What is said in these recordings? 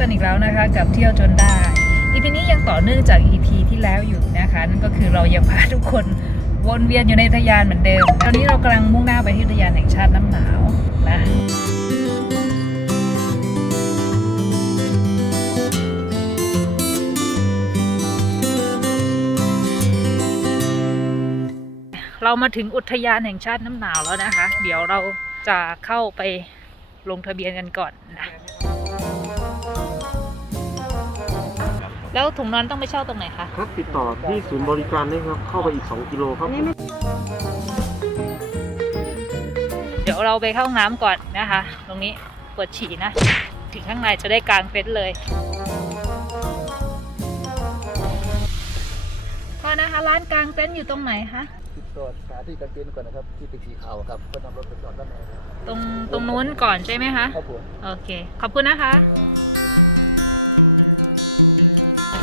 กันอีกแล้วนะคะกับเที่ยวจนได้ EP นี้ยังต่อเนื่องจาก EP ที่แล้วอยู่นะคะนั่นก็คือเรายังพาทุกคนวนเวียนอยู่ในทยานเหมือนเดิม ตอนนี้เรากำลังมุ่งหน้าไปที่ทยานแห่งชาติน้ำหนาวนะเรามาถึงอุทยานแห่งชาติน้ำหนาวแล้วนะคะ เดี๋ยวเราจะเข้าไปลงทะเบียนกันก่อนนะ แล้วถุงนอนต้องไปเช่าตรงไหนคะ ครับติดต่อที่ศูนย์บริการได้ครับ เข้าไปอีก 2 กิโลครับ เดี๋ยวเราไปเข้าห้องน้ำก่อนนะคะ ตรงนี้ปวดฉี่นะ ถึงข้างในจะได้กางเต็นท์เลย ก็นะคะร้านกางเต็นท์อยู่ตรงไหนคะ ติดต่อสถานที่การเต้นท์ก่อนนะครับ ที่ตึกสีขาวครับก็นำรถไปจอดด้านในครับตรงตรงนู้นก่อนใช่ไหมคะ ครับผม โอเค ขอบคุณนะคะ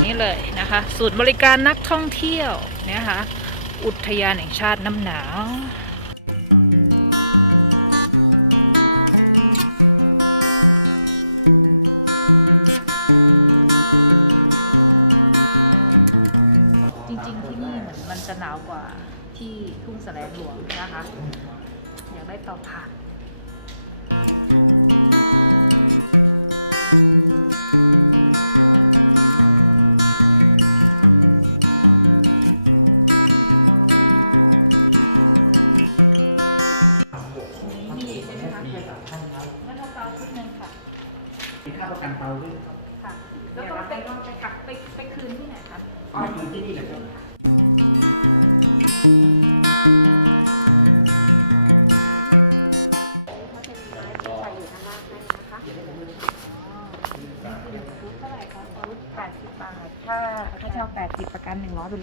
นี่เลยนะคะ สูตรบริการนักท่องเที่ยวนะคะ อุทยานแห่งชาติน้ำหนาว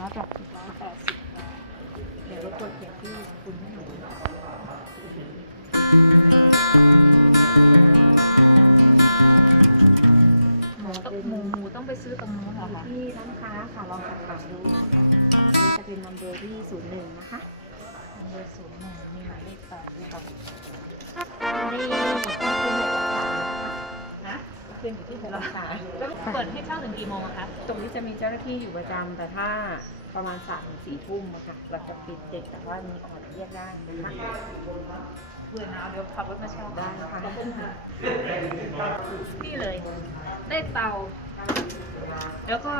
ร้อยแปดสิบแปดสิบเดี๋ยวได้ตรวจเก็บที่คุณหมูหมูต้องไปซื้อตรงนู้นเหรอคะที่ร้านค้าค่ะลองคำถามดูจะเป็นนัมเบอร์ที่ศูนย์หนึ่งนะคะหมายเด่นนะคะ นะเรียนอยู่ที่หกราคาเปิดให้เช่าถึงกี่โมงอะคะตรงนี้จะมีเจ้าหน้าที่อยู่ประจำแต่ถ้าประมาณสามถึงสี่ทุ่มอะค่ะเราจะปิดเด็กแต่ว่ามีออกมาเรียกได้นะคะเบื่อหนาวเดี๋ยวขับรถมาเช่าได้ค่ะนี่เลยเลขเตา แล้วก็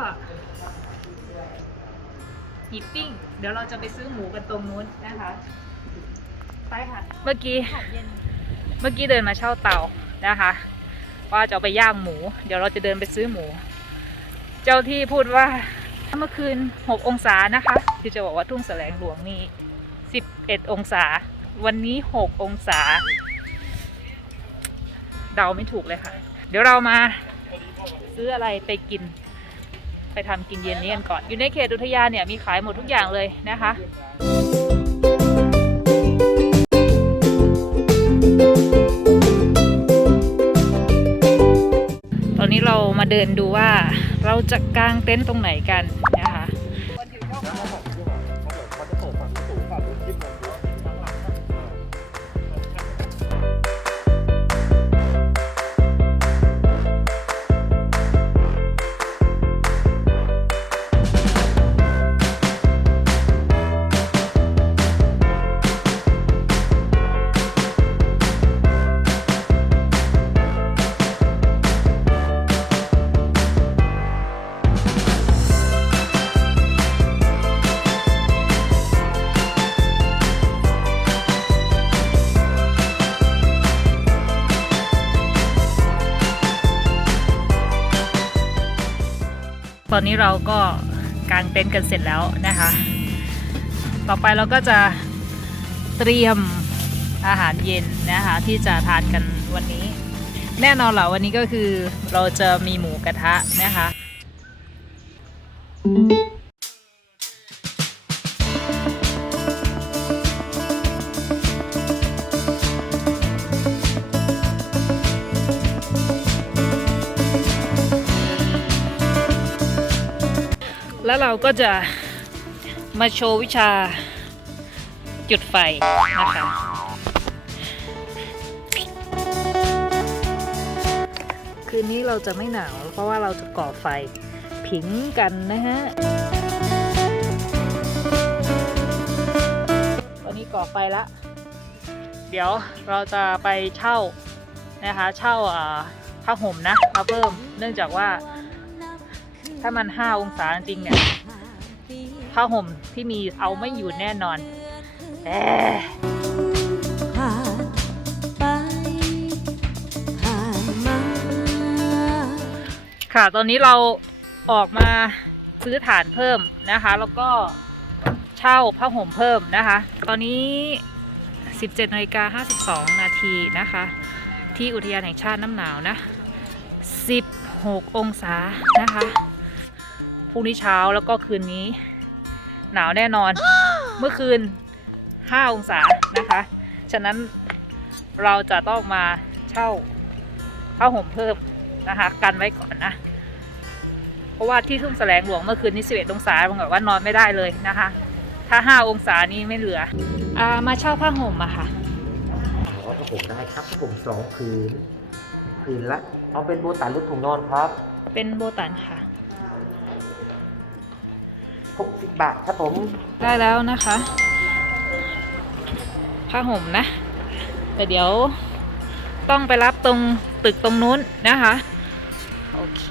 หีบปิ้ง เดี๋ยวเราจะไปซื้อหมูกันตรงนู้นนะคะไปค่ะ เมื่อกี้ เมื่อกี้เดินมาเช่าเตานะคะ ว่าจะไปย่างหมู เดี๋ยวเราจะเดินไปซื้อหมู เจ้าที่พูดว่าเมื่อคืน 6 องศานะคะ ที่จะบอกว่าทุ่งแสลงหลวงนี่11 องศา วันนี้ 6 องศา เดาไม่ถูกเลยค่ะ เดี๋ยวเรามาซื้ออะไรไปกิน ไปทำกินเย็นนี้กันก่อน อยู่ในเขตอุทยานเนี่ยมีขายหมดทุกอย่างเลยนะคะ เราจะกางเต็นท์ตรงไหนกันนะคะ ตอนนี้เราก็กางเต็นท์กันเสร็จแล้วนะคะ ต่อไปเราก็จะเตรียมอาหารเย็นนะคะที่จะทานกันวันนี้ แน่นอนเหรอวันนี้ก็คือเราจะมีหมูกระทะนะคะแล้ ก็จะมาโชว์วิชาจุดไฟนะคะคคืนนี้เราจะไม่หนาว เพราะว่าเราจะก่อไฟผิงกันนะฮะ วันนี้ก่อไฟแล้วเดี๋ยวเราจะไปเช่านะคะเช่าผ้าห่มนะมาเพิ่ม เนื่องจากว่าถ้ามัน 5 องศาจริงเนี่ย ผ้าห่มที่มีเอาไม่อยู่แน่นอนเอค่ะ ตอนนี้เราออกมาซื้อถาดเพิ่มนะคะ แล้วก็เช่าผ้าห่มเพิ่มนะคะ ตอนนี้ 17นาฬิกา52 นาทีนะคะ ที่อุทยานแห่งชาติน้ำหนาวนะ 16 องศานะคะ พรุ่งนี้เช้าแล้วก็คืนนี้ หนาวแน่นอน เมื่อคืน 5 องศานะคะ ฉะนั้นเราจะต้องมาเช่าผ้าห่มเพิ่มนะคะกันไว้ก่อนนะ เพราะว่าที่ทุ่งแสลงหลวงเมื่อคืนนี้11องศาบางแบบว่านอนไม่ได้เลยนะคะ ถ้า 5 องศานี้ไม่เหลืออ่ามาเช่าผ้าห่มอะค่ะอ๋อผมได้ครับผมสองคืนคืนละเอาเป็นโบตันหรือถุงนอนครับ เป็นโบตันค่ะ 60 บาทครับผม ได้แล้วนะคะผ้าห่มนะ แต่เดี๋ยวต้องไปรับตรงตึกตรงนู้นนะคะ โอเค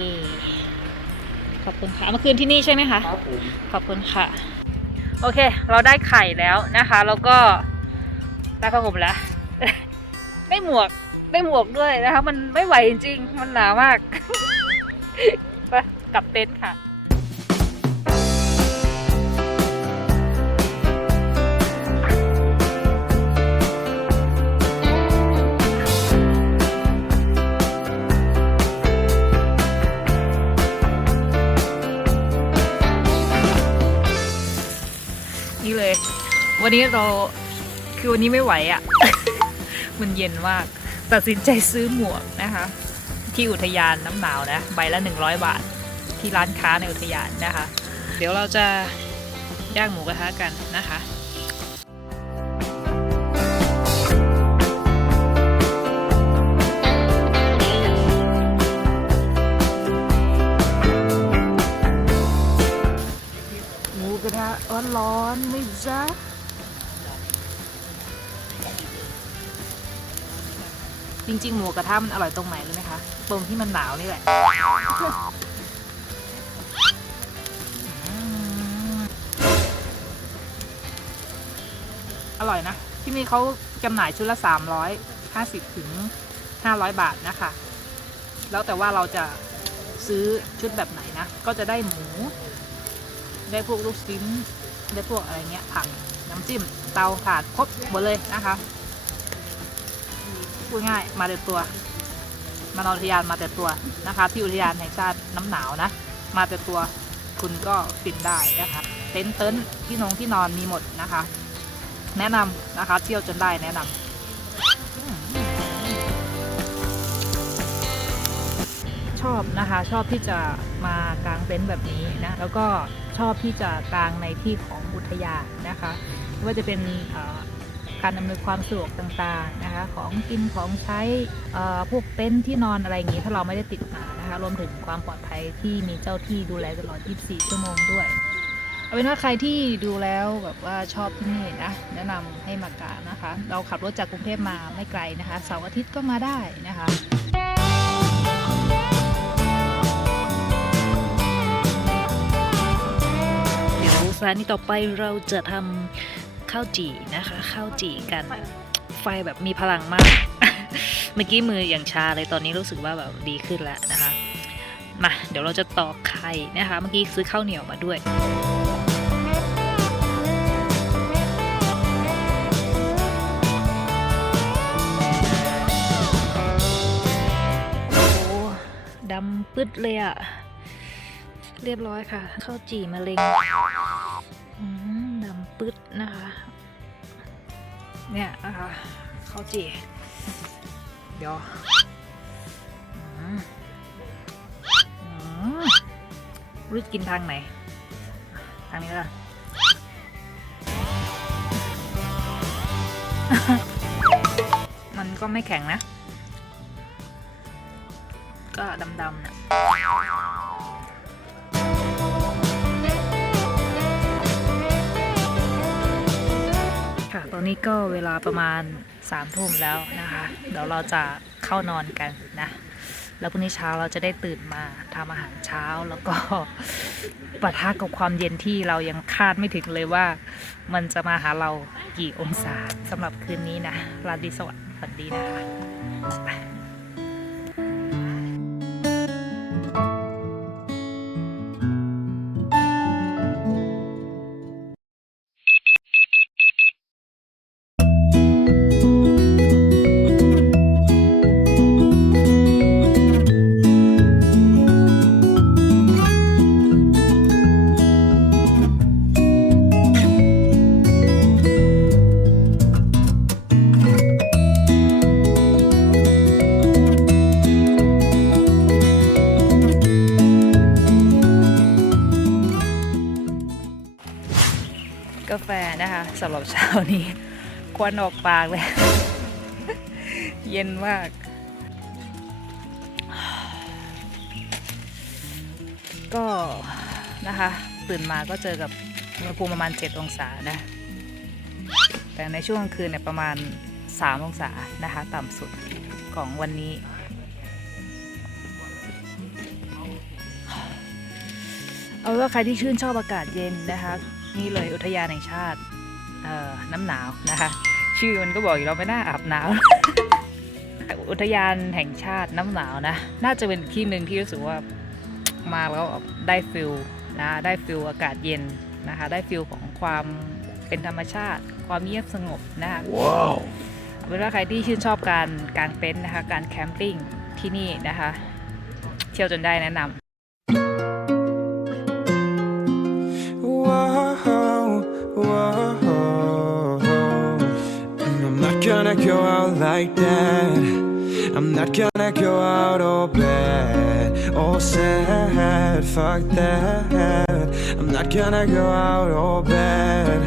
ขอบคุณค่ะเมื่อคืนที่นี่ใช่ไหมคะ ครับผมขอบคุณค่ะ โอเค เราได้ไข่แล้วนะคะ แล้วก็ได้ผ้าห่มแล้ว ได้หมวก ได้หมวกด้วยนะคะ มันไม่ไหวจริงๆมันหนาวมาก ไปกลับเต็นท์ค่ะ วันนี้เราคือวันนี้ไม่ไหวอะ่ะ มันเย็นมาก ตัดสินใจซื้อหมวกนะคะ ที่อุทยานน้ำหนาวนะ ใบละ 100 บาท ที่ร้านค้าในอุทยานนะคะ เดี๋ยวเราจะย่างหมูกระทะกันนะคะหมูกระทะร้อนๆไม่จ๊ะ ริงๆ หมูกระทะมันอร่อยตรงไหนรู้ไหมคะ ตรงที่มันหนาวนี่แหละอืมอร่อยนะ ที่นี่เขาจำหน่ายชุดละ 350 ถึง 500 บาทนะคะ แล้วแต่ว่าเราจะซื้อชุดแบบไหนนะ ก็จะได้หมู ได้พวกลูกชิ้น ได้พวกอะไรเงี้ยผักน้ำจิ้มเตาขาดครบหมดเลยนะคะ พูดง่ายมาแต่ตัว มานอนอุทยานมาแต่ตัวนะคะ ที่อุทยานแห่งชาติน้ำหนาวนะ มาแต่ตัวคุณก็ฟินได้นะคะเต็นท์เต็นท์ที่นงที่นอนมีหมดนะคะ แนะนำนะคะเที่ยวจนได้แนะนำชอบนะคะชอบที่จะมากางเต็นท์แบบนี้นะแล้วก็ชอบที่จะกางในที่ของอุทยานนะคะว่าจะเป็น การอำนวยความสะดวกต่างๆนะคะของกินของใช้พวกเต็นท์ที่นอนอะไรอย่างนี้ถ้าเราไม่ได้ติดมานะคะรวมถึงความปลอดภัยที่มีเจ้าที่ดูแลตลอด 24 ชั่วโมงด้วยเอาเป็นว่าใครที่ดูแล้วแบบว่าชอบที่นี่นะแนะนำให้มากานะคะ เราขับรถจากกรุงเทพมาไม่ไกลนะคะเสาร์อาทิตย์ก็มาได้นะคะสถานีต่อไปเราจะทำข้าวจี่นะคะ ข้าวจี่กัน ไฟแบบมีพลังมาก เมื่อกี้มืออย่างชาเลยตอนนี้รู้สึกว่าแบบดีขึ้นแล้วนะคะ มาเดี๋ยวเราจะตอกไข่นะคะ เมื่อกี้ซื้อข้าวเหนียวมาด้วยโอ้ดำปึ๊ดเลยอะเรียบร้อยค่ะ ข้าวจี่มะเร็งอืมดำปึ๊ดนะคะ เนี่ยนะคะข้าวจี่เดี๋ยวรู้จะกินทางไหน ทางนี้ละมันก็ไม่แข็งนะ ก็ดำๆนะ ค่ะ ตอนนี้ก็เวลาประมาณสามทุ่มแล้วนะคะ เดี๋ยวเราจะเข้านอนกันนะ แล้วพรุ่งนี้เช้าเราจะได้ตื่นมาทำอาหารเช้าแล้วก็ปะทะกับความเย็นที่เรายังคาดไม่ถึงเลยว่า มันจะมาหาเรากี่องศาสำหรับคืนนี้นะราตรีสวัสดิ์ฝันดีนะคะ กาแฟนะคะสำหรับเช้านี้ ควันออกปากเลย เย็นมากก็นะคะ ตื่นมาก็เจอกับอุณหภูมิประมาณ 7 องศานะ แต่ในช่วงกลางคืนเนี่ยประมาณ 3 องศานะคะ ต่ำสุดของวันนี้ เอาว่าใครที่ชื่นชอบอากาศเย็นนะคะ นี่เลยอุทยานแห่งชาติเอ่อน้ำหนาวนะคะ ชื่อมันก็บอกอยู่เราไม่น่าอาบหนาว อุทยานแห่งชาติน้ำหนาวนะ น่าจะเป็นที่หนึ่งที่รู้สึกว่ามาแล้วได้ฟิลนะได้ฟิลอากาศเย็นนะคะ ได้ฟิลของความเป็นธรรมชาติ ความเงียบสงบนะคะว้าวเอาเป็นว่าใครที่ชื่นชอบการกางเต็นท์นะคะ การแคมปิ้งที่นี่นะคะ เที่ยวจนได้แนะนำ gonna go out like that. I'm not gonna go out all bad, all sad. Fuck that. I'm not gonna go out all bad.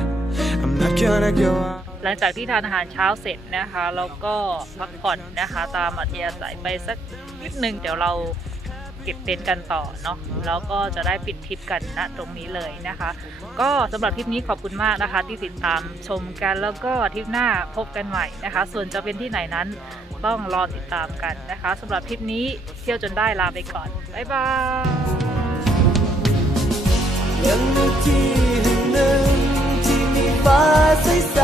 I'm not gonna go out. หลังจากที่ทานอาหารเช้าเสร็จนะคะ แล้วก็พักผ่อนนะคะ ตามอัธยาศัยไปสักนิดนึงเดี๋ยวเรา เก็บเป็นกันต่อเนาะแล้วก็จะได้ปิดคลิปกันณตรงนี้เลยนะคะ ก็สำหรับคลิปนี้ขอบคุณมากนะคะ ที่ติดตามชมกันแล้วก็ทริปหน้าพบกันใหม่นะคะ ส่วนจะเป็นที่ไหนนั้นต้องรอติดตามกันนะคะ สำหรับคลิปนี้เที่ยวจนได้ลาไปก่อนบ๊ายบายยังมีทีหนึ่งที่มีฟ้าใส